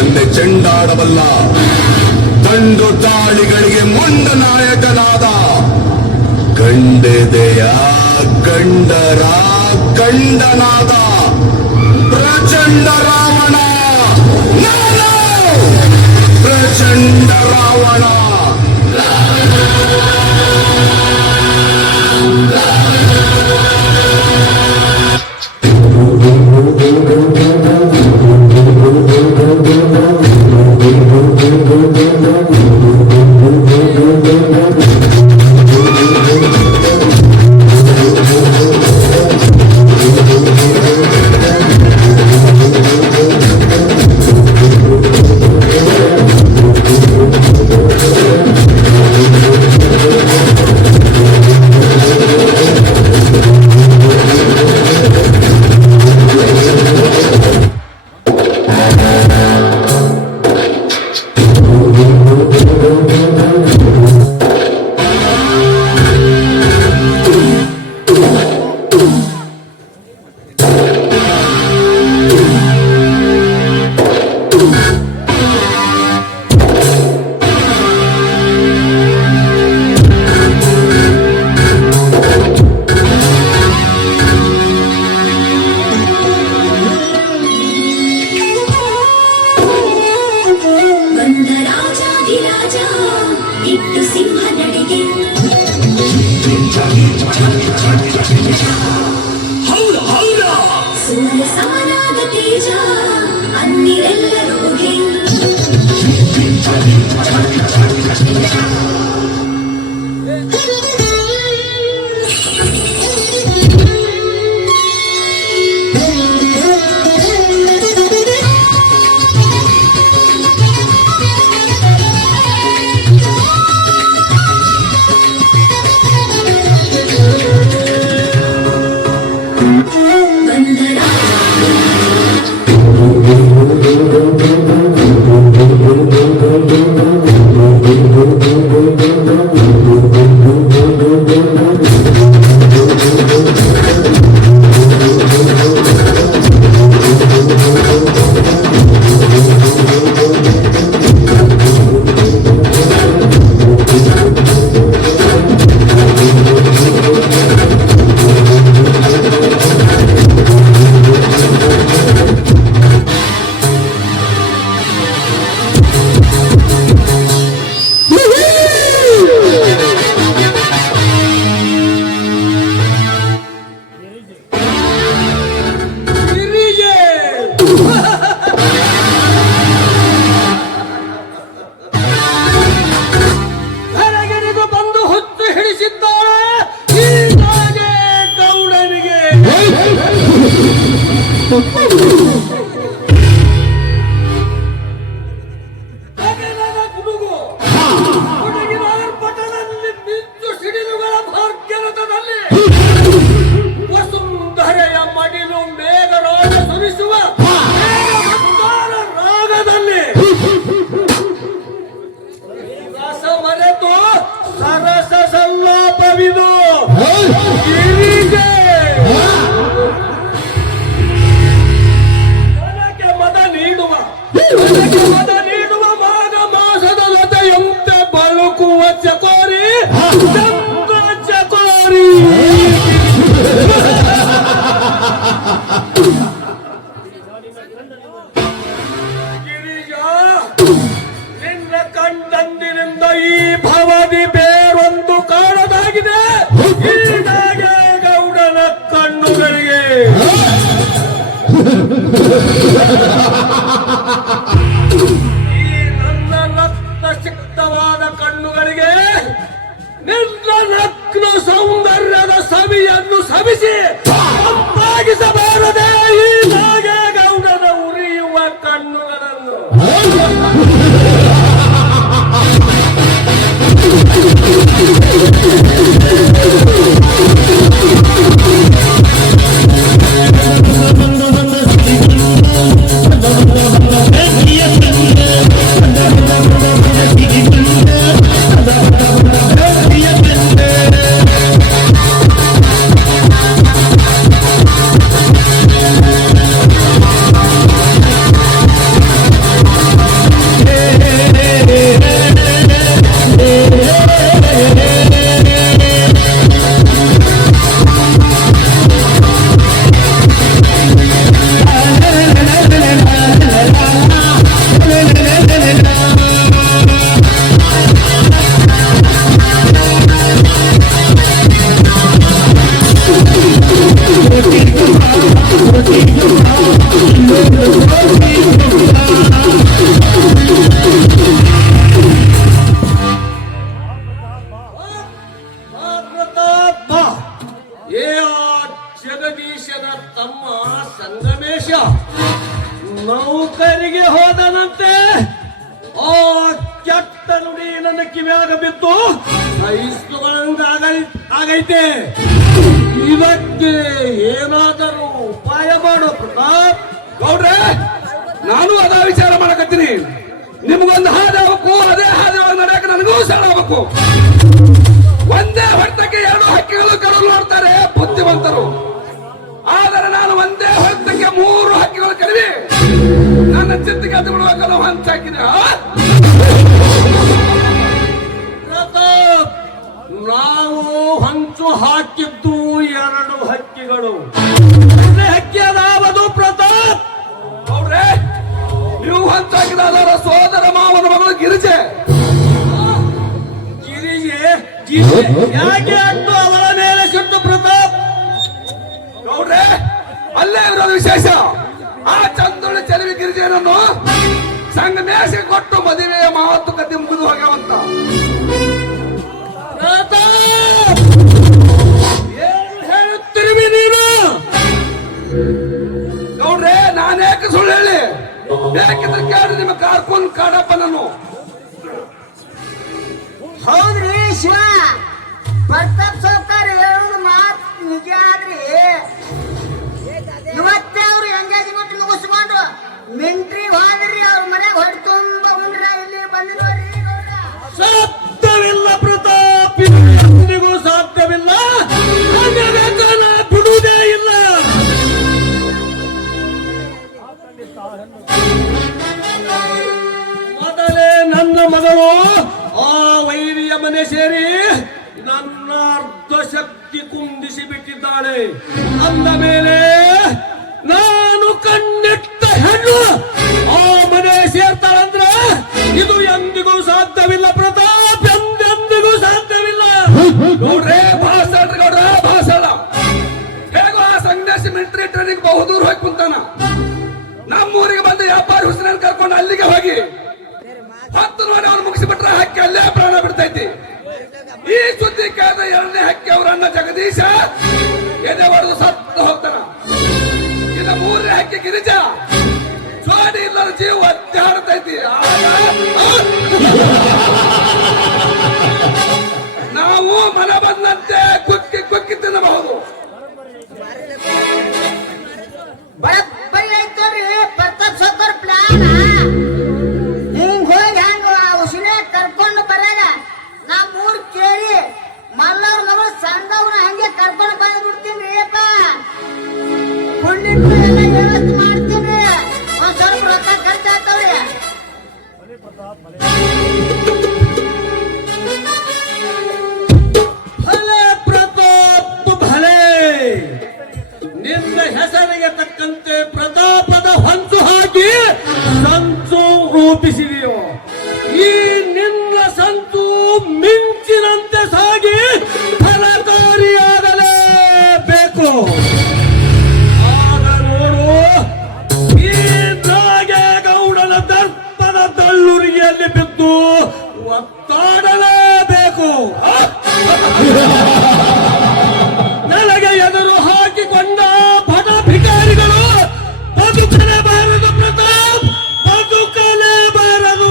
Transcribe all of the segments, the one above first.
ದಂಡೆ ಚೆಂಡಾಡಬಲ್ಲ ದಂಡು ತಾಳಿಗಳಿಗೆ ಮೊಂಡ ನಾಯಕನಾದ ಗಂಡೆದೆಯ ಗಂಡರ ಗಂಡನಾದ ಪ್ರಚಂಡ ರಾವಣ, ನಾನು ಪ್ರಚಂಡ ರಾವಣ. ಊರಿಗೆ ಹೋದನಂತೆ ಆ ಕೆಟ್ಟ ನುಡಿ ನನ್ನ ಕಿವ್ಯಾಗ ಬಿತ್ತು ಆಗೈತೆ. ಇದಕ್ಕೆ ಏನಾದರೂ ಉಪಾಯ ಮಾಡೋ ಪ್ರತಾಪ್. ಗೌಡ್ರೆ, ನಾನು ಅದ ವಿಚಾರ ಮಾಡಕತ್ತೀನಿ. ನಿಮ್ಗೊಂದು ಹಾದಿ ಆಗ್ಬೇಕು, ಅದೇ ಹಾದಿ ಒಳಗೆ ನಡೆಯಕ್ಕೆ ನನಗೂ ಸಾಲ ಆಗ್ಬೇಕು. ಒಂದೇ ಹೊಡೆತಕ್ಕೆ ಎರಡು ಹಕ್ಕಿಗಳು ಕಡಲು ನೋಡ್ತಾರೆ ಬುದ್ಧಿವಂತರು. ಆದರೆ ನಾನು ಒಂದೇ ಹೊಡೆತಕ್ಕೆ 3 ಹಕ್ಕಿಗಳು ಕಡಿಮೆ ನನ್ನ ಚಿತ್ತಿಗೆ ಅದು ಬಿಡುವಾಗಲ್ಲ ಹಂಚಾಕಿದೆ. ಪ್ರತಾಪ್, ನಾವು ಹಂಚು ಹಾಕಿದ್ದು 2 ಹಕ್ಕಿಗಳು. ಹಕ್ಕಿ ಅದಾವದು ಪ್ರತಾಪ್. ಗೌಡ್ರೆ, ನೀವು ಹಂಚಾಕಿದ ಅದರ ಸೋದರ ಮಾವನ ಮಗಳು ಗಿರಿಜೆ. ಯಾಕೆ ಅಟ್ಟು ಅವಳ ಮೇಲೆ ಸಿಟ್ಟು ಪ್ರತಾಪ್? ಗೌಡ್ರೆ, ಅಲ್ಲೇ ಇರೋದು ವಿಶೇಷ. ಆ ಚಂದ್ರುಳಿ ಚೆಲುವಿ ಗಿರಿಜೆಯನ್ನು ಸಂಗಮೇಶ ಕೊಟ್ಟು ಮದುವೆಯ ಮಾತುಕತೆ ಮುಗಿದು ಹೋಗ್ಯಾವಂತ. ಏನು ಹೇಳುತ್ತಿರುವಿ ನೀನು? ಗೌಡ್ರೆ, ನಾನೇಕೆ ಸುಳ್ಳು ಹೇಳಿ? ಯಾಕಿದ್ರೆ ಕೇಳಿ ನಿಮ್ಮ ಕಾರ್ಕೂನ್ ಕಾಡಪ್ಪನನ್ನು. ಹೌದ್ರಿ ಶಿವ, ಪ್ರತಾಪ್ ಸೌಕರ್ ಹೇಳುದು ಮಾತು ನಿಜ ಆದ್ರಿ. ಇವತ್ತೇ ಅವ್ರು ಎಂಗೇಜ್ಮೆಂಟ್ ಮುಗಿಸ್ಕೊಂಡು ಮಿಂಟ್ರಿ ಹೋದ್ರಿ. ಅವ್ರ ಮನೆಗೆ ಹೊಡೆ ತುಂಬ ಉಂಡ್ರ ಇಲ್ಲಿ ಬಂದಿದ್ರಿ. ಸಾಧ್ಯವಿಲ್ಲ ಪ್ರತಾಪ್, ಎಂದಿಗೂ ಸಾಧ್ಯವಿಲ್ಲ. ಬಿಡುವುದೇ ಇಲ್ಲ. ಮೊದಲೇ ನನ್ನ ಮಗಳು ಆ ವೈರಿಯ ಮನೆ ಸೇರಿ ನನ್ನ ಅರ್ಧ ಶಕ್ತಿ ಕುಂದಿಸಿ ಬಿಟ್ಟಿದ್ದಾಳೆ. ಅಂದ ಮೇಲೆ ನಾನು ಕಣ್ಣಿಟ್ಟ ಹೆಣ್ಣು ಆ ಮನೆ ಸೇರ್ತಾಳಂದ್ರೆ ಇದು ಎಂದಿಗೂ ಸಾಧ್ಯವಿಲ್ಲ ಪ್ರತಾಪ್, ಎಂದೆಂದಿಗೂ ಸಾಧ್ಯವಿಲ್ಲ. ಗೌಡ್ರೆ, ಭಾಷಣ ಗೌಡ್ರ, ಭಾಷಣ. ಹೇಗೋ ಆ ಸಂದೇಶ ಮಿಲಿಟರಿ ಟ್ರೈನಿಂಗ್ ಬಹುದೂರ ಹೋಗಿ ಕುಂತಾನ. ನಮ್ಮೂರಿಗೆ ಬಂದು ವ್ಯಾಪಾರಿ ಹುಸೇನ್ ಕರ್ಕೊಂಡು ಅಲ್ಲಿಗೆ ಹೋಗಿ 10 ನೋಡಿ ಅವನು ಮುಗಿಸಿಬಿಟ್ರೆ ಹಕ್ಕಿ ಅಲ್ಲೇ ಪ್ರಾಣ ಬಿಡ್ತೈತಿ. ಈ ಸುದ್ದಿ ಕೇಳಿದ 2ನೇ ಹಕ್ಕಿ ಅವರನ್ನ ಜಗದೀಶ ಎದೆ ಹೊಡೆದು ಸತ್ತು ಹೋಗ್ತಾನ. ಇನ್ನು 3ನೇ ಹಕ್ಕಿ ಗಿರಿಜ ಜೋಡಿ ಇಲ್ಲದ ಜೀವ ಒದ್ದಾಡ್ತೈತಿ. ನಾವು ಮನ ಬಂದಂತೆ ಕುಕ್ಕಿ ಕುಕ್ಕಿ ತಿನ್ನಬಹುದು. ಬರಬ್ಬರಿ ಆಯ್ತೋರಿ ಪ್ರತಾಪ್ ಸೌಕರ್ ಪ್ಲಾನ್. ಹಿಂಗ್ ಹೋಗಿ ಹಂಗ ಉಸಿನೇ ಕರ್ಕೊಂಡು ಬರಾಗ ನಾ 3 ಕೇಳಿ ಮಲ್ಲವ್ರ ಮಗಳು ಸಂಘವ್ರ ಹಂಗೆ ಕರ್ಕೊಂಡು ಬಂದ್ ಬಿಡ್ತೀನಿ ಅಪ್ಪ. ಪುಣ್ಯಕ್ಕೂ ಎಲ್ಲ ವ್ಯವಸ್ಥೆ ಮಾಡ್ತೀನಿ. ಒಂದ್ ಸ್ವಲ್ಪ ರೊಕ್ಕ ಖರ್ಚಾಗ್ತವ್ರಿ. ಭಲೆ ಪ್ರತಾಪ್ ಭಲೆ. ನಿನ್ನ ಹೆಸರಿಗೆ ತಕ್ಕಂತೆ ಪ್ರತಾಪದ ಹೊಂಚು ಹಾಕಿ ಸಂಚು ರೂಪಿಸಿದೆಯೋ. ಈ ನಿನ್ನ ಸಂಚು ಮಿಂಚಿನಂತೆ ಸಾಗಿ ಫಲಕಾರಿಯಾಗಲೇಬೇಕು. ಆಗ ನೋಡು, ಈ ನಾಗೇಗೌಡನ ದರ್ಪದ ದಳ್ಳುರಿಯಲ್ಲಿ ಬಿದ್ದು ಒತ್ತಾಡಲೇಬೇಕು. ನನಗೆ ಎದುರು ಹಾಕಿಕೊಂಡ ಬಡ ಭಿಕಾರಿಗಳು ಬದುಕಲೇಬಾರದು ಪ್ರತಾಪ್, ಬದುಕಲೇಬಾರದು.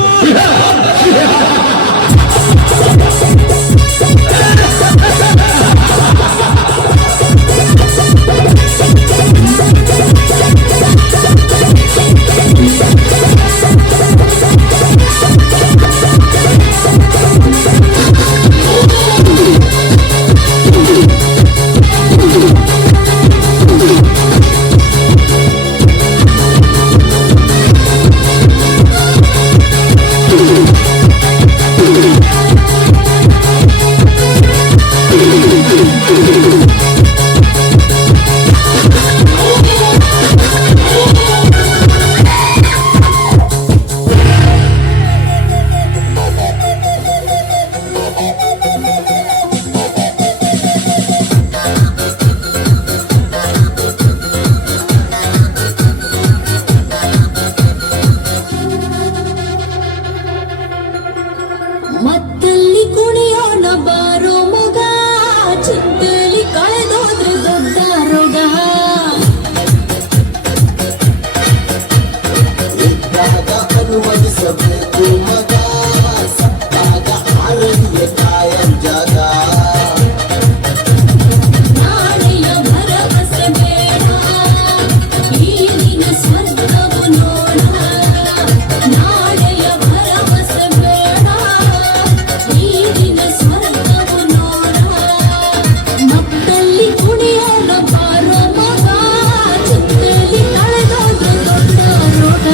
ಅನುಮತಿಸಬೇಕು ಮಗ ಸತ್ತಾಗ ಆರಡಿಯ ಕಾಯಂ ಜಾಗ ನಾಳೆಯ ಭರವಸೆ ಬೇಡ ಈಗಿನ ಸ್ವರ್ಗವು ನೋಡ ನಾಳೆಯ ಭರವಸೆ ಬೇಡ ಈಗಿನ ಸ್ವರ್ಗವು ನೋಡ ಮಕ್ಕಳಲ್ಲಿ ಕುಣಿಯೋಣ ಬಾರೋ ಮಗ ಚಿಕ್ಕಲಿ ಕಳೆದೋದ ದೊಡ್ಡ ರೋಗ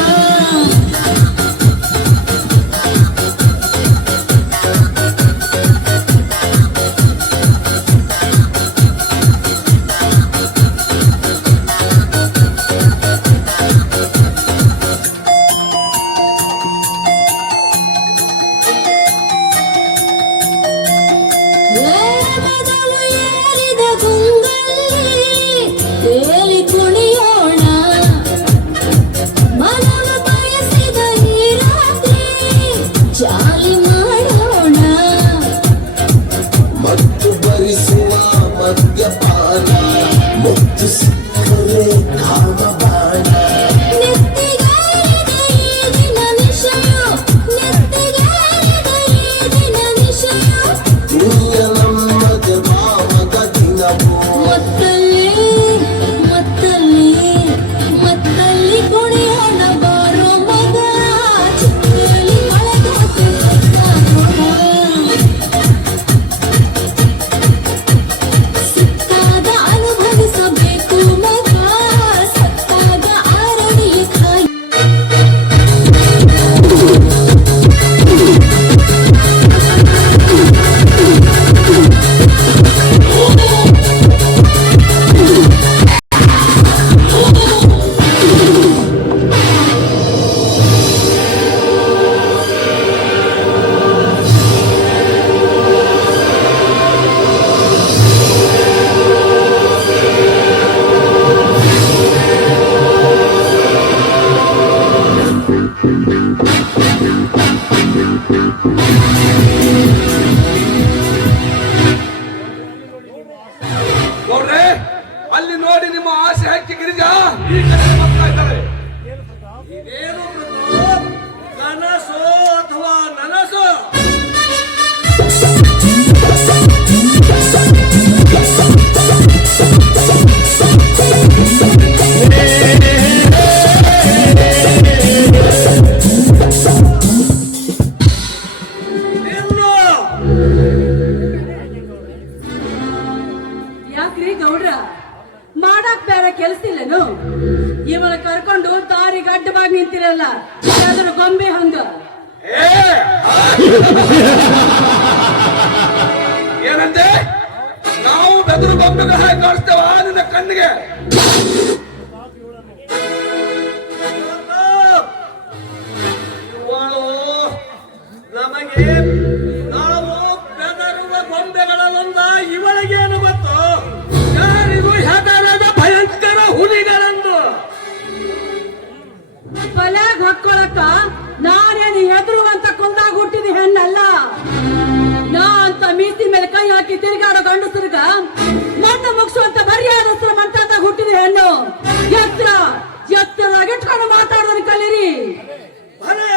ಮೊದಲು ಏರಿದ ಗುಂಗಲ್ಲಿ ತೇಲಿ ಕುಣಿಯೋಣ ಮನವು ಬಯಸಿದ ಈ ರಾತ್ರಿ ಜಾಲಿ ಮಾಡೋಣ ಮತ್ತು ಭರಿಸುವ ಮದ್ಯಪಾನ ಮುತ್ತು ಸಿಕ್ಕರೆ ಕಾಮಬಾಣ ನೆತ್ತಿಗೇರಿದ ಈ ದಿನ ನಿಶಯ ನೆತ್ತಿಗೇರಿದ ಈ ದಿನ ನಿಶಯ ದುನಿಯ ನಮ್ಮದೆ ಭಾವದ ದಿನವೋ ಮತ್ತಲ್ಲಿ ಮತ್ತಲ್ಲಿ ಮತ್ತಲ್ಲಿ ಕುಣಿಯೋಣ ಬಾರೋ ಮಗ ಚಿಕ್ಕಲಿ ಕಳೆದೋದ ದೊಡ್ಡ ರೋಗ ಸಿಕ್ಕಾಗ ಅನುಭವಿಸಬೇಕು ಮಗ ಸತ್ತಾಗ ಆರಡಿಯ ಕಾಯಿ ನೋಡ್ರೆ ಅಲ್ಲಿ ನೋಡಿ ನಿಮ್ಮ ಆಸೆ ಹಕ್ಕಿ ಗಿರಿಜಾ ಈ ಕಡೆ ಬರ್ತಾ ಇದ್ದಾರೆ. ಇದೇನು ಕನಸು ಅಥವಾ ನನಸು? ನಿಲ್ಲು! ಯಾಕ್ರಿ ಗೌಡ್ರ ಮಾಡಾಕ್ ಬೇರೆ ಕೆಲ್ಸಿಲ್ಲೇನು ಇವಳ ಕರ್ಕೊಂಡು ದಾರಿಗೆ ಅಡ್ಡವಾಗಿ ನಿಂತಿರಲ್ಲ ಯಾವ್ದಾರ ಗೊಂಬೆ ಹಂಗ ಏ ಏನಂತೆ ನಾವು ಬೆದರು ಗೊಂಬೆಗಳು ಹಾಕಿ ಕಾಣಿಸ್ತೇವ ನಿನ್ನ ಕಣ್ಣಿಗೆ ಇವಳು ನಮಗೆ ನಾವು ಬೆದರುವ ಗೊಂಬೆಗಳಲ್ಲೊಂದ ಇವಳಿಗೇನು ಗೊತ್ತು ಯಾರಿಗೂ ಹೆದರದ ಭಯಂಕರ ಹುಲಿಗಳೆಂದು ಬಲ್ಯಾಗ ಹೊಕ್ಕೊಳಕ ನಾನೇನು ಹೆದರುವಂತ ಕುಂದಾಗ ಹುಟ್ಟಿದ ಹೆಣ್ಣಲ್ಲ ನಾ ಅಂತ ಮೀಸಿ ಮೇಲೆ ಕೈ ಹಾಕಿ ತಿರುಗಾಡೋ ಗಂಡಸರ್ಗ ಮಣ್ಣು ಮುಗಿಸುವಂತ ಮರ್ಯಾದಸ್ತ್ರ ಮಂಟಾದಾಗ ಹುಟ್ಟಿದ ಹೆಣ್ಣು ಎತ್ತರ ಎತ್ತರವಾಗಿ ಇಟ್ಕೊಂಡು ಮಾತಾಡೋದನ್ನ ಕಲೀರಿ ಭಲೆ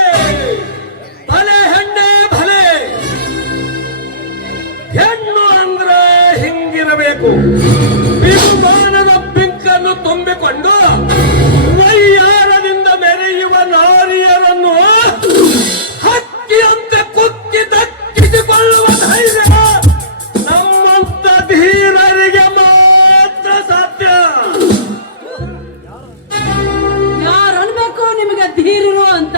ಭಲೆ ಹೆಣ್ಣೆ ಭಲೆ ಹೆಣ್ಣು ಅಂದ್ರೆ ಹಿಂಗಿರಬೇಕು ಬಿರುಗಾನದ ಬಿಂಕನ್ನು ತುಂಬಿಕೊಂಡು ವೈಯಾರದಿಂದ ಮೆರೆಯುವ ನಾರಿಯರನ್ನು ಹಕ್ಕಿಯಂತೆ ಕುಕ್ಕಿ ದಕ್ಕಿಸಿಕೊಳ್ಳುವ ಧೈರ್ಯ ನಮ್ಮಂತ ಧೀರರಿಗೆ ಮಾತ್ರ ಸಾಧ್ಯ. ಯಾರು ಅನ್ಬೇಕು ನಿಮಗೆ ಧೀರರು ಅಂತ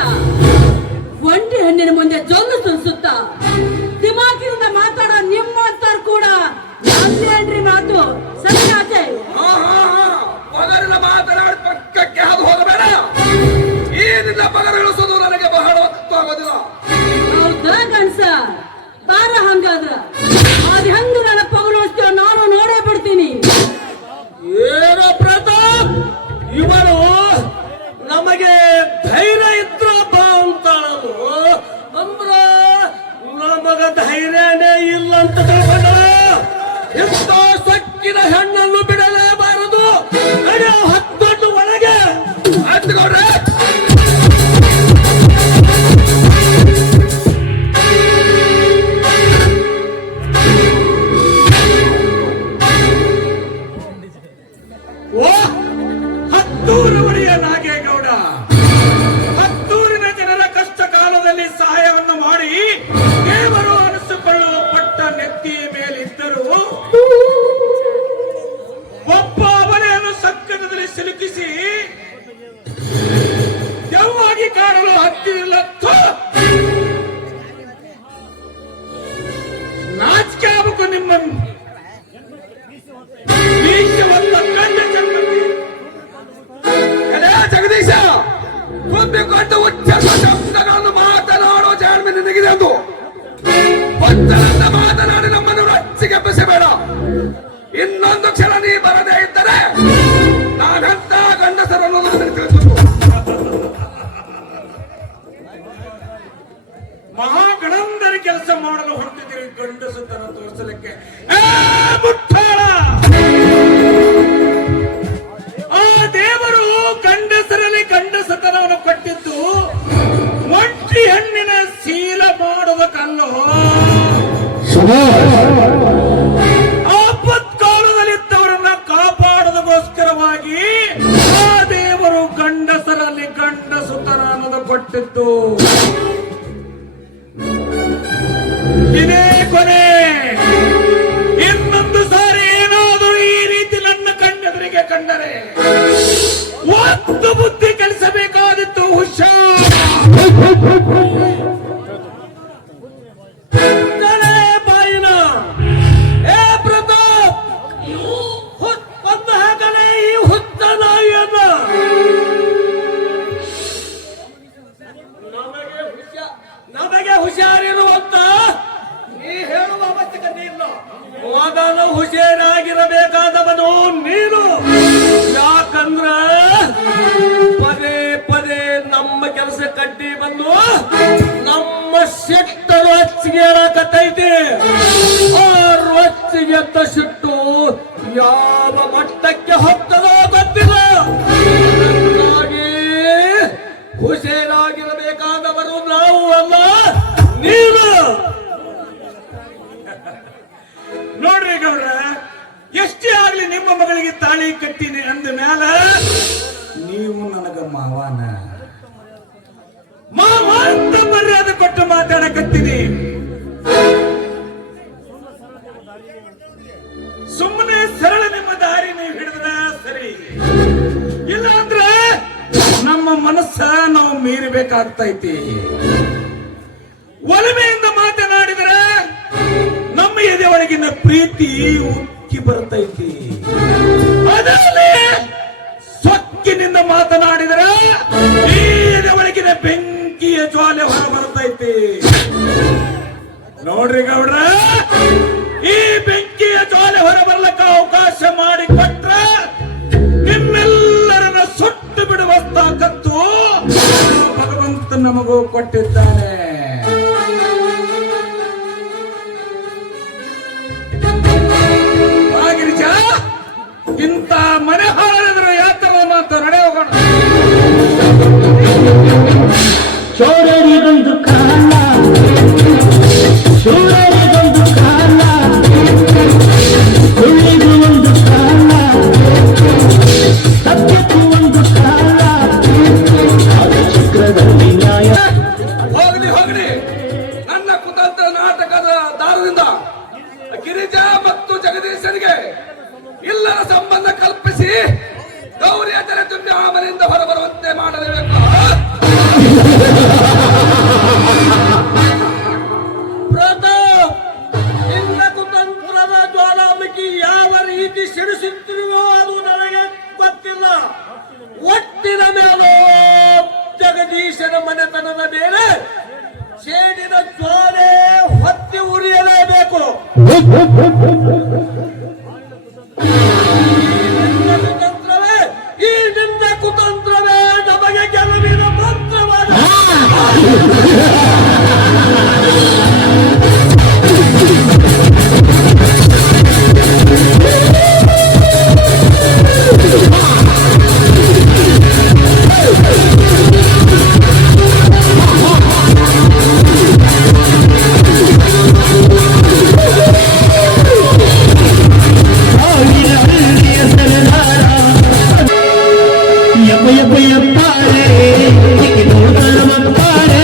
ಒಂಟಿ ಹೆಣ್ಣಿನ ಮುಂದೆ ಜೊಲ್ಲು ಸುರಿಸುತ್ತ ದಿಮಾಕಿನಿಂದ ಮಾತಾಡೋ ನಿಮ್ಮಂತವ್ರು ಕೂಡ ನಂದೇನ್ರಿ ಮಾತು ಸತ್ಯಾತೆ ಪಗರಿನ ಮಾತನಾಡಿ ಪಕ್ಕಕ್ಕೆ ಹಾದು ಹೋಗಬೇಡ ಈ ನಿನ್ನ ಪಗರ ಇಳಿಸೋದು ನನಗೆ ಬಹಳ ಹೊತ್ತಾಗೋದಿಲ್ಲ. ಹೌದಾ ಗಂಡ್ಸ ಬಾರ ಹಂಗಾದ್ರ ಅದ್ ಹೆಂಗ ನನ್ನ ಪಗಲೋಸ್ತೀವ ನಾನು ನೋಡೇ ಬಿಡ್ತೀನಿ. ಏನೋ ಪ್ರತಾಪ್ ಇವಳು ನಮಗೆ ಧೈರ್ಯ ಇದ್ರ ಬಾ ಅಂತಾಳಲು ಅಂದ್ರ ನಮಗ ಧೈರ್ಯನೇ ಇಲ್ಲ ಅಂತ ತಿಳ್ಕೊಂಡ ಇಂಥ ಸೊಕ್ಕಿನ ಹೆಣ್ಣನ್ನು ಬಿಡಲೇಬಾರದು. ನಡೆಯೋ ಹತ್ತೊಂದು ಒಳಗೆ ಆಯ್ತು ಗೌಡ್ರೆ ಹತ್ತಿಲ್ಲ. ನಾಚಿಕೆ ಆಗ್ಬೇಕು ನಿಮ್ಮ ಮೀಸವಲ್ಲ ಕಂಡ ಚಂದ್ರಮಿ. ಎಲೇ ಜಗದೀಶ, ತುಂಬಿಕೊಂಡು ಉಚ್ಚ ಶಬ್ದಗಳನ್ನು ಮಾತನಾಡೋ ಜಾಣ್ಮೆ ನಿನಗಿದೆ ಅದು. ಪಂಚರನ್ನ ಮಾತನಾಡಿ ನಮ್ಮನ್ನು ರಚ್ಚಿಗೆಬ್ಬಿಸಬೇಡ. ಇನ್ನೊಂದು ಕ್ಷಣ ನೀ ಬರದೇ ಇದ್ದರೆ ನಾನಂತ ಗಂಡಸರನ್ನು ನಾನು ತಿಳಿಸುವುದು. ಮಹಾಗಣಂದರ ಕೆಲಸ ಮಾಡಲು ಹೊರಟಿದ್ದೀರಿ ಗಂಡಸತನ ತೋರಿಸಲಿಕ್ಕೆ. ಮುಟ್ಟಾಳ, ಆ ದೇವರು ಗಂಡಸರಲ್ಲಿ ಗಂಡಸತನವನ್ನು ಕೊಟ್ಟಿದ್ದು ಒಂಟಿ ಹೆಣ್ಣಿನ ಶೀಲ ಮಾಡುವುದಕ್ಕಲ್ಲೋ, ಆಪತ್ಕಾಲದಲ್ಲಿದ್ದವರನ್ನ ಕಾಪಾಡೋದಕ್ಕೋಸ್ಕರವಾಗಿ ಆ ದೇವರು ಗಂಡಸರಲ್ಲಿ ಗಂಡಸುತನ ಅನ್ನೋದು ಕೊಟ್ಟಿದ್ದು. ಇದೇ ಕೊನೆ. ಇನ್ನೊಂದು ಸಾರಿ ಏನಾದರೂ ಈ ರೀತಿ ನನ್ನ ಕಣ್ಣೆದುರಿಗೆ ಕಂಡರೆ ಒಂದು ಬುದ್ಧಿ ಕಲಿಸಬೇಕಾದಿತ್ತು. ಹುಷಾರ್. ಬಾಯಿನ ಏ ಪ್ರತಾಪ್, ಕೊಂದು ಹಾಕಲೇ ಈ ಹುತ್ತ ನಾಯಿಯನ್ನ. ನಮಗೆ ಹುಷಾರಿರುವಂತ ನೀ ಹೇಳುವ ಅವಶ್ಯಕತೆ ಇಲ್ಲ. ಮೊದಲು ಹುಷಾರಾಗಿರಬೇಕಾದವನು ನೀನು. ಯಾಕಂದ್ರ ಪದೇ ಪದೇ ನಮ್ಮ ಕೆಲಸ ಕಡ್ಡಿ ಬಂದು ನಮ್ಮ ಸಿಟ್ಟರು ಹಚ್ಚಿಗೆ ಹೇಳಕತ್ತೈತಿ. ಆ ರೊಚ್ಚಿಗೆದ್ದ ಸಿಟ್ಟು ಯಾವ ಮಟ್ಟಕ್ಕೆ ಹೋಗ್ತದೋ ಗೊತ್ತಿಲ್ಲ. ಹುಷಾರಾಗಿರಬೇಕಾದವರು ನಾವು ಅಲ್ಲ, ನೀನು. ನೋಡ್ರಿ ಗೌಡ್ರ, ಎಷ್ಟೇ ಆಗ್ಲಿ ನಿಮ್ಮ ಮಗಳಿಗೆ ತಾಳಿ ಕಟ್ಟಿನಿ ಅಂದ ಮ್ಯಾಲ ನೀವು ನನಗ ಮಾವನ ಮಾವ ಅಂತ ಮರ್ಯಾದೆ ಕೊಟ್ಟು ಮಾತಾಡಕತ್ತೀನಿ. ಸುಮ್ಮನೆ ಸರಳ ನಿಮ್ಮ ದಾರಿ ನೀವು ಹಿಡಿದ್ರ ಸರಿ, ಇಲ್ಲ ಅಂದ್ರೆ ನಮ್ಮ ಮನಸ್ಸ ನಾವು ಮೀರಬೇಕಾಗ್ತೈತಿ. ಒಲಮೆಯಿಂದ ಮಾತನಾಡಿದ್ರೆ ನಮ್ಮ ಎದೆ ಒಳಗಿನ ಪ್ರೀತಿ ಉಕ್ಕಿ ಬರ್ತೈತಿ. ಅದರಲ್ಲಿ ಸೊಕ್ಕಿನಿಂದ ಮಾತನಾಡಿದ್ರೆ ಈ ಎದೆ ಒಳಗಿನ ಬೆಂಕಿಯ ಜ್ವಾಲೆ ಹೊರ ಬರ್ತೈತಿ. ನೋಡ್ರಿ ಗೌಡ್ರ, ಈ ಬೆಂಕಿಯ ಜ್ವಾಲೆ ಹೊರ ಬರ್ಲಕ್ಕ ಅವಕಾಶ ಮಾಡಿ ಕೊಟ್ರ ನಿಮ್ಮೆಲ್ಲರನ್ನ ಸುಟ್ಟು ಬಿಡುವ ತಾಕತ್ತು ಭಗವಂತ ನಮಗೂ ಕೊಟ್ಟಿದ್ದಾನೆ. ಗಿರಿಜ, ಇಂಥ ಮನೆ ಹಾಳಾದ್ರು ಯಾತರ ಮಾತು ನಡೆ ಹೋಗೋಣ. ಚೋರರಿಗೊಂದು ಕಾಲ, ಶೂರರಿಗೊಂದು ಕಾಲ, ಸುಳ್ಳಿಗೂ ಒಂದು ಕಾಲ, ಸತ್ಯಕ್ಕೂ ಒಂದು ಕಾಲ, ಚಕ್ರದಲ್ಲಿ ನ್ಯಾಯ. ಹೋಗಲಿ ಹೋಗಲಿ, ನನ್ನ ಕುತಂತ್ರ ನಾಟಕದ ದಾರದಿಂದ ಗಿರಿಜಾ ಮತ್ತು ಜಗದೀಶನಿಗೆ ಇಲ್ಲರ ಸಂಬಂಧ ಕಲ್ಪಿಸಿ ಗೌರಿಯ ತೆರೆ ತುಂಬಿ ಆ ಮನೆಯಿಂದ ಹೊರಬರುವಂತೆ ಮಾಡಲೇಬೇಕು. ಪ್ರತಾಪ್, ನಿನ್ನ ಕುತಂತ್ರದ ಜ್ವಾಲಾಮುಖಿ ಯಾವ ರೀತಿ ಸಿಡಿಸುತ್ತಿರುವೋ ಅದು ನನಗೆ ಗೊತ್ತಿಲ್ಲ. ಒಟ್ಟಿನ ಮೇಲೂ ಜಗದೀಶನ ಮನೆತನದ ಮೇಲೆ ಸೇಡಿನ ಜ್ವಾಲೆ ಹೊತ್ತಿ ಉರಿಯಲೇಬೇಕು. ಈ ನಿನ್ನ ಕುತಂತ್ರವೇ ನಮಗೆ ಗೆಲುವಿನ ಮಂತ್ರವಾದ. ಯಪ್ಪ ಯಪ್ಪ ಯಪ್ಪಾರೆ, ನೋಡರ ಮಪ್ಪಾರೆ.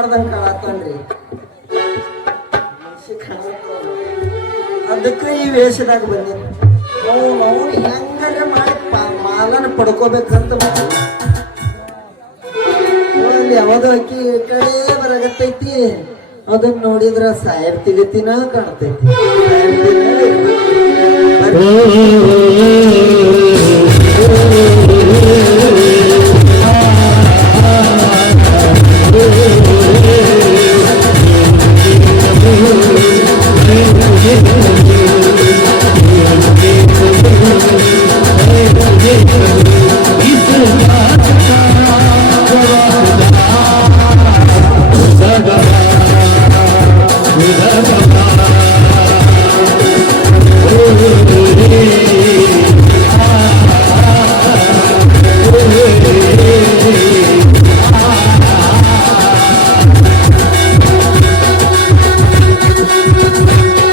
ಆಡ್ದಂಗ ಕಾಣತ್ತಾನ್ರಿ ಅದಕ್ಕೆ ಈ ವೇಷದಾಗ ಬಂದೀನಿ ಅವ್ನು ಹೆಂಗಾರ ಮಾಡಿ ಮಾಲನ ಪಡ್ಕೋಬೇಕಂತ ಅಲ್ಲಿ ಯಾವ್ದೋ ಅಕ್ಕಿ ಈ ಕಡೆ ಬರಗತ್ತೈತಿ ಅದನ್ನ ನೋಡಿದ್ರ ಸಾಹೇಬ್ ತೆಗಿತೀನ ಕಾಣ್ತೈತಿ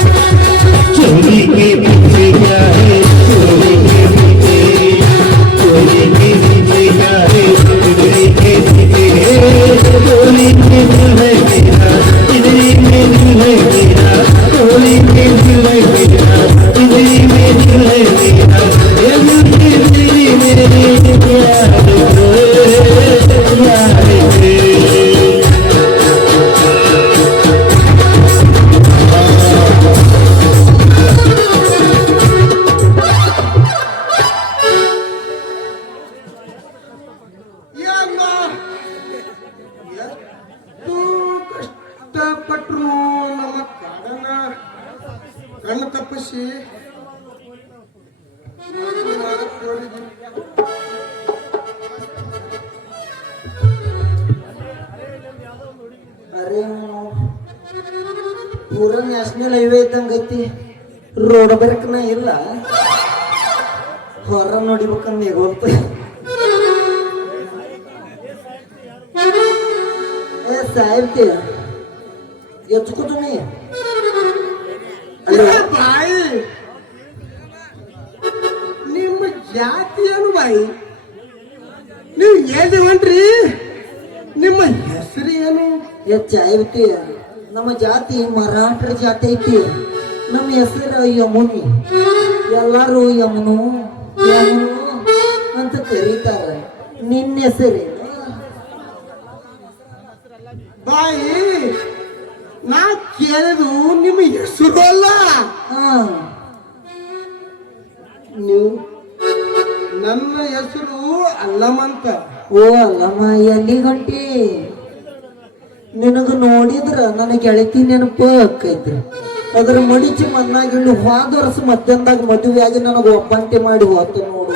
चोरी के पीछे क्या है चोरी के पीछे क्या है चोरी के पीछे चोरी के दिल है मेरा इधरी में दिल है मेरा चोरी के दिल है मेरा इधरी में दिल है मेरा ये मुझे तेरी मेरे प्यार ಕಷ್ಟಪಟ್ರು ನಮ್ಮ ಕಾಡನ ಕಣ್ಣು ತಪ್ಪಿಸಿ ಅರೆ ಪೂರ ನ್ಯಾಷನಲ್ ಹೈವೇ ಇದ್ದಂಗ ಐತಿ ರೋಡ್ ಬರ್ಕನ ಇಲ್ಲ ಹೊರ ನೋಡಿಬೇಕಂದ ಗೊತ್ತ साहेब ते येतो तुम्ही बाई ನಿಮ್ಮ ಜಾತಿ ಏನು ಬಾಯಿ ನೀವು ಎಲ್ಲಿ ಹೊಂಟ್ರಿ ನಿಮ್ಮ ಹೆಸರು ಏನು ಹೆಚ್ಚಾಯ್ತಿ ನಮ್ಮ ಜಾತಿ ಮರಾಠರ ಜಾತಿ ಐತಿ ನಮ್ಮ ಹೆಸರು ಯಮುನಿ ಎಲ್ಲಾರು ಯಮುನು ಯಮುನು ಅಂತ ಕರೀತಾರ ನಿನ್ನ ಹೆಸರೇನು ಬಾಯಿ ನಾ ಕೇಳಿದು ನಿಮ್ಮ ಹೆಸರು ಅಲ್ಲ ನೀವು ನನ್ನ ಹೆಸರು ಅಲ್ಲಮ್ಮ ಅಂತ ಓ ಅಲ್ಲಮ್ಮ ಎಲ್ಲಿ ಗಂಟಿ ನಿನಗ ನೋಡಿದ್ರ ನನ್ನ ಗೆಳತಿ ನೆನಪ ಆಕೈತಿ ಅದ್ರ ಮಡಿಚಿ ಮನ್ನಾಗಿಂಡು ಹೋದ ವರ್ಷ ಮಧ್ಯಾಹ್ನದಾಗ ಮದುವೆ ಆಗಿ ನನಗ ಒಬ್ಬಂಟಿ ಮಾಡಿ ಹೋತ ನೋಡು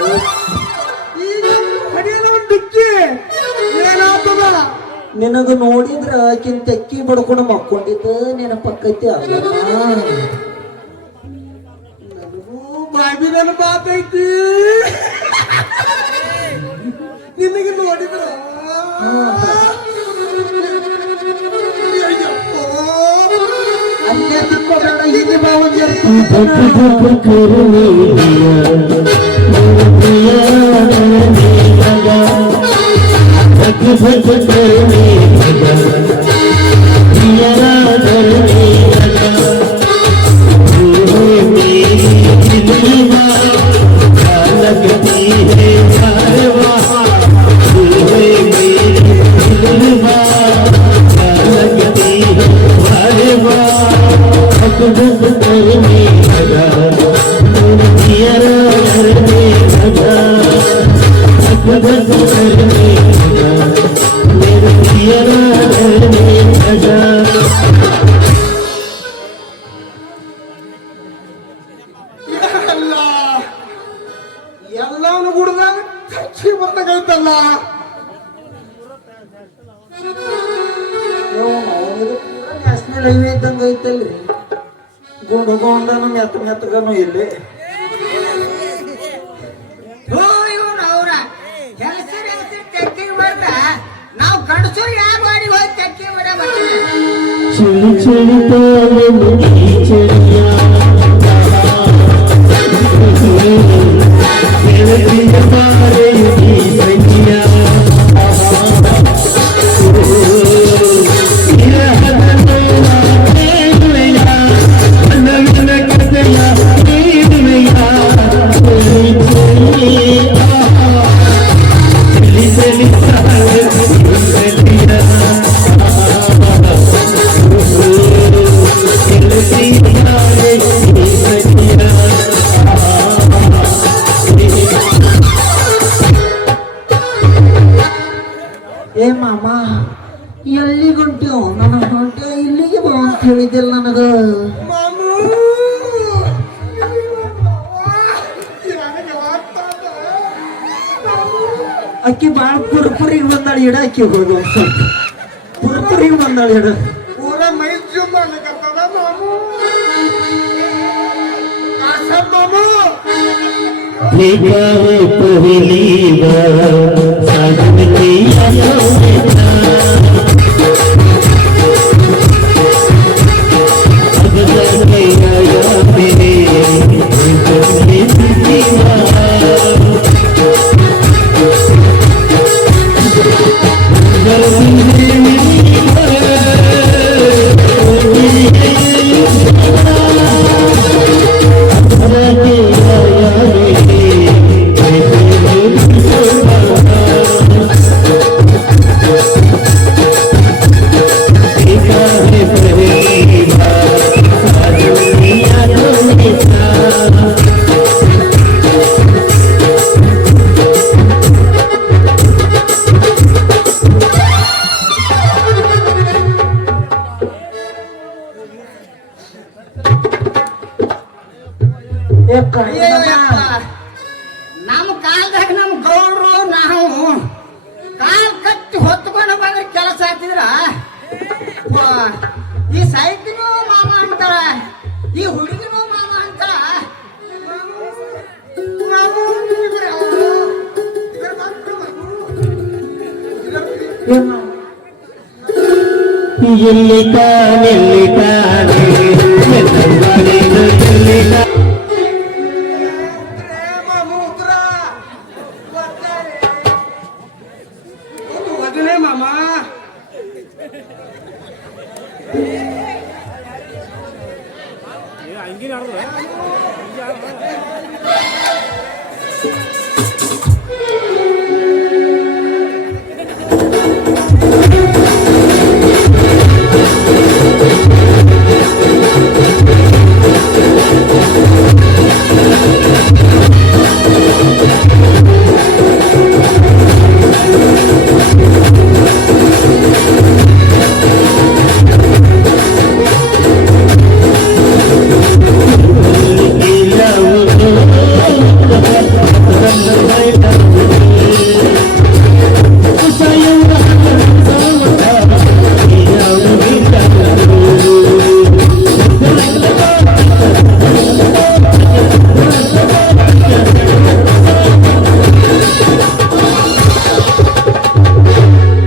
ನಿನಗ ನೋಡಿದ್ರ ಆಕಿನ ತೆಕ್ಕಿ ಬಡ್ಕೊಂಡು ಮಕ್ಕೊಂಡಿದ್ದ ನೆನಪಕ್ಕೈತಿ ಅಲ್ಲಮ್ಮ ನನಗೂ ಬಾಬಿ ನೆನಪಾತೈತಿ ನಿನಗೆ ನೋಡಿದ್ರ ಅಲ್ಲೇ ತಿಕ್ಕೋಬೇಡ ಇಲ್ಲಿ ಬಾ ಎಲ್ಲವನು ಗುಡ್ದಾಗ ಕಚ್ಚಿ ಬರ್ದಾಗೈತಲ್ಲ ನ್ಯಾಷನಲ್ ಹೈವೇ ಇದ್ದಂಗ ಐತಲ್ರಿ ಗುಂಡು ಗೊಂಡನು ಮೆತ್ತಗನು ಇಲ್ಲಿ ನಾವು ಗಂಡಸರು ಯಾವ ಗಾಡಿ ಹೋಗಿ ತೆಕ್ಕಿ चली चली चलिया संजिया ಹೇಳಿದಿಲ್ಲ ನನಗ ಅಕ್ಕಿ ಬಾಳ ಪುರ್ಪುರಿಗೆ ಬಂದಾಳ ಇಡ ಅಕ್ಕಿ ಹೋಗು ಪುರ್ಪುರಿಗೆ ಬಂದಾಳ ಇಡ ಪೂರ ಮೈ ಜುಮ್ ಅನ್ಕತ್ತದ ಮಾಮು ಕಾಸಬ್ ಮಾಮು देखा है पहली बार साजन की यादों में था अब जाने आया मेरे दिल में दीवार ನಮ್ಮ ಕಾಲದಾಗ ನಮ್ಮ ಗೌಡ್ರು ನಾವು ಕಾಲ್ ಕಟ್ಟಿ ಹೊತ್ಕೊಂಡು ಬಂದ್ರೆ ಕೆಲಸ ಆಗ್ತಿದ್ರ ಈ ಸಾಹಿತ್ಯನೂ ಮಾಮ ಅಂತಾರ ಈ ಹುಡುಗಿನೂ ಮಾಮ ಅಂತಾರ ಎಲ್ಲಿ ತಾನೆ ವದನೆ ಮಾಮ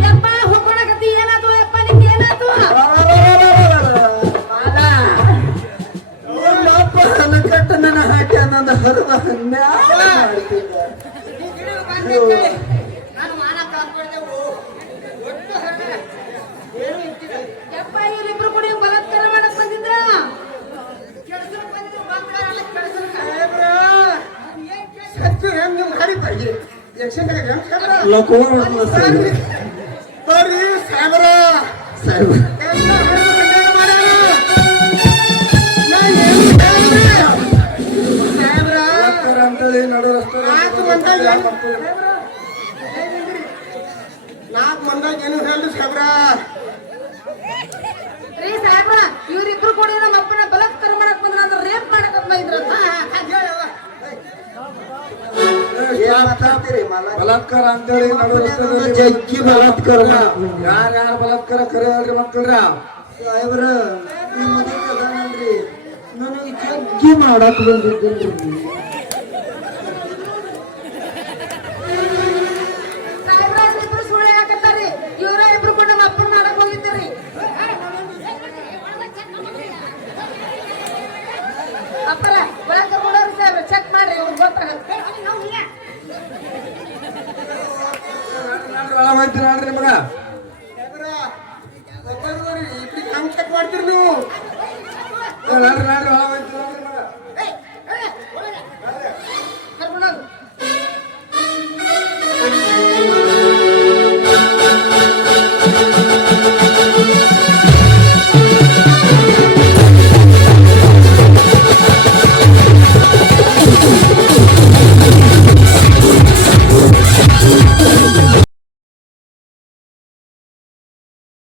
ಯಪ್ಪ ಹೋಗ್ಕೊಳಕತ್ತಿ ಏನಾತು ಯಪ್ಪ ನಿಂಗೆ ಏನಾತು ಕಟ್ಟ ನನ್ನ ಹಾಕಿ ಅನ್ನೋದು ಹರಿದ ನಾನು ಮಾನ ಕಾಪಾಡ್ದೆವು ಒಟ್ಟು ಹೊರಗೆ ಏನು ಇಟ್ಟಿದೆ ಯಪ್ಪ ಇವರಿಬ್ರು ಕೂಡ ಬಲಾತ್ಕಾರ ಮಾಡಕ್ ಬಂದಿದ್ರ ಕೆಲ್ಸಕ್ಕೆ ಬಂದಿದ್ದು ಬಂದ್ಕಾರಲ್ಲ ಕೆಲ್ಸಕ್ಕೆ ಸತ್ತು ಹೆಂಗ್ ನೀವು ಮಾಡಿ ಬರ್ರಿ ಯಕ್ಷಗಾನ ಹೆಂಗ್ ಸಾಬ್ರ ಬರ್ರಿ ಸಾಬ್ರ ಎಲ್ಲ ಹೊರಗೆ ಬಿಡಾರ ಮಾಡ್ಯಾರ ನಾ ಏನು ಹೇಳ್ರಿ ಸಾಬ್ರ ಅಂತೇಳಿ ನಡು ನಾಲ್ಕು ಮಂದಾಗ ನಾಲ್ಕು ಮಂದಾಗ ಏನು ಹೇಳ್ರಿ ಸಾಬ್ರ ರೀ ಸಾಹೇಬ್ರ ಇವರಿಬ್ರು ಕೂಡ ನಮ್ಮ ಅಪ್ಪನ ಬಲಾತ್ಕಾರ ಮಾಡಕ್ ಬಂದ್ರ ಅಂದ್ರೆ ರೇಪ್ ಮಾಡಕ್ ಬಂದಿದ್ರಂತ ಬಲಾತ್ಕಾರ ಅಂತೇಳಿ ನಡು ರಸ್ತೆಯಲ್ಲಿ ಜಗ್ಗಿ ಬಲಾತ್ಕಾರ ಯಾರ್ಯಾರ ಬಲಾತ್ಕಾರ ಕರೆ ಹೇಳ್ರಿ ಮಕ್ಕಳ್ರ ಸಾಹೇಬ್ರ ನಿಮ್ಮ ಮನೆಗೆ ಅದಾನಲ್ರಿ ನನಗೆ ಜಗ್ಗಿ ಮಾಡಕ್ ಬಂದಿದ್ದೀನಿ ಸಾಹೇಬ್ರ ಇಬ್ರು ಸುಳ್ಳು ಹಾಕತ್ತಾರಿ ಇವ್ರ ಇಬ್ರು ಕೂಡ ನಮ್ಮ ಅಪ್ಪನ ಮಾಡಕ್ ಹೋಗಿದ್ದೀರಿ ಅಪ್ಪರ ಒಳಗೆ ಕರ್ಕೊಂಡವ್ರಿ ಸಾಹೇಬ್ರ ಚೆಕ್ ಮಾಡ್ರಿ ಇವ್ರು ಗೊತ್ತಾಗತ್ತೆ ಒಳಗೋಯ್ತು ನೋಡ್ರಿ ನಿಮಗ ಒಬ್ಬರು ಇಬ್ರಿಗೆ ಹಂಗ್ ಚೆಕ್ ಮಾಡ್ತೀರಿ ನೀವು ನೋಡ್ರಿ ಒಳಗೋಯ್ತು